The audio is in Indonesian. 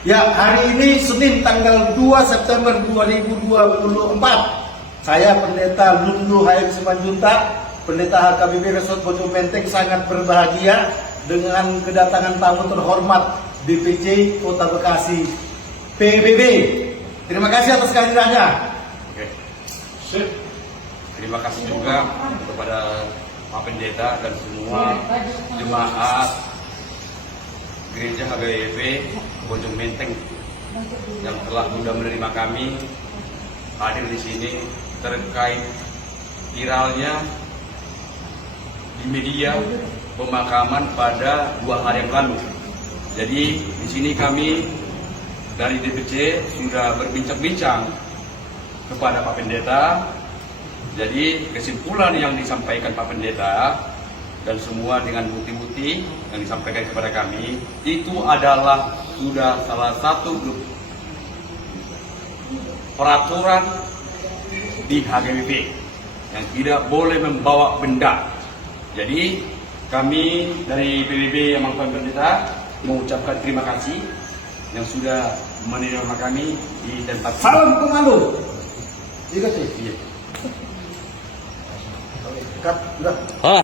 Ya, hari ini Senin tanggal 2 September 2024. Saya Pendeta Lundu Hayam Simanjuntak, Pendeta HKBP Resort Bojong Menteng, sangat berbahagia dengan kedatangan tamu terhormat DPC Kota Bekasi, PBB. Terima kasih atas kehadirannya. Oke. Terima kasih juga kepada Pak Pendeta dan semua jemaat Gereja HKBP Bojong Menteng yang telah sudah menerima kami hadir di sini terkait viralnya di media pemakaman pada 2 hari yang lalu. Jadi di sini kami dari DPC sudah berbincang-bincang kepada Pak Pendeta. Jadi kesimpulan yang disampaikan Pak Pendeta dan semua dengan bukti-bukti yang disampaikan kepada kami itu adalah sudah salah satu peraturan di HKBP yang tidak boleh membawa benda. Jadi kami dari PBB yang melakukan Pendeta mengucapkan terima kasih yang sudah menerima kami di tempat. Salam komando. Iya sih. Iya. Cut, udah.